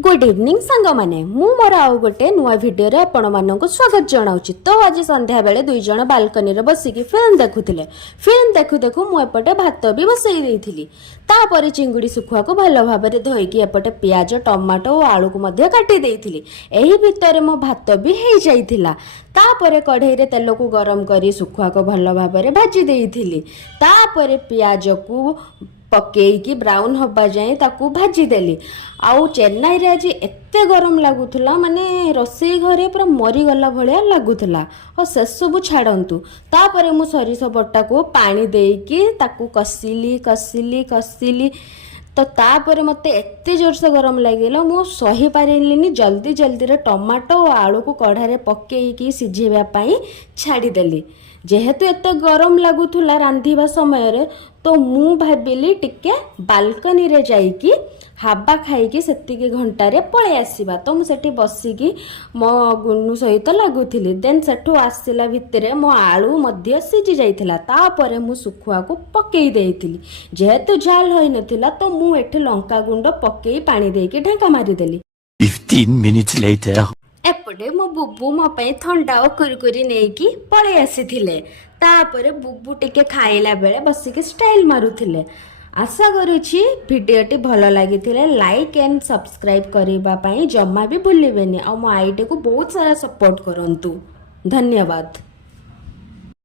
Good evening सांग मैंने मोर आउ गोटे नुआ भिडियो आपण मानक स्वागत जनाऊँगी। तो आज संध्या बेले दुई जन बालकनी रे बसिकी फिल्म देखुले। फिल्म देखु देखु मुझे भात भी बसई देइथिली। तापर चिंगुड़ी सुखुआ को भल भाव धोईकी एपटे पियाज टमाटो और आलू को काटी देइथिली। एही भितर मो भात भी हो जाइथिला। तापर कढ़ई रे तेल को गरम करी सुखुआ को भल भाव भाजी देइथिली। तापर पियाज को पकेईकी ब्राउन हवा जाए ताकू भाजी देली। आउ चेन्नई रे आज एते गरम लगुला माने रोसई घरे पूरा मरीगला भलिया लगुला। और से सब छाड़तु तापर मु सरिष बटा को पानी देकी ताकू कसिली कसिली कसिली। तो तापर मते एते जोर से गरम लगिला मु सही पारिलिनी। जल्दी जल्दी रे टमाटो और आलू को कढ़ारे पकेईकी सिझेबा पई छाड़ी देली। जेहेतु एते गरम लगुला रांधिबा समय रे तो मु भाबिली टिके बालकनी रे जाइकी हाबा खाइकी सेतिकी घंटारे पळे आसीबा। तो मु सेठी बसिकी मो गुन्नू सहित लागुथिली। देन सेठू आसिला भितरे मो आलू मध्य सिझी जाइथिला। तापरे मु सुखुआ को पकेई देइथिली। जेहेतु झाल होई नथिला तो मु एठी लंका गुंड पकेई पानी देकी ढाका मारी देली। 15 minutes later एपटे मो बुबू मो पे ठंडा और कुरकुरी नेकी पळे आसीथिले। तापरे बुबू टिके खाइला बेले बसिके स्टाइल मारुथिले। आशा करुछि भिडियोटी भल लागिथिले लाइक एंड सब्सक्राइब करिबा पई जम्मा भी भूलिबेनी। आ मो आईडी को बहुत सारा सपोर्ट करंतु। धन्यवाद।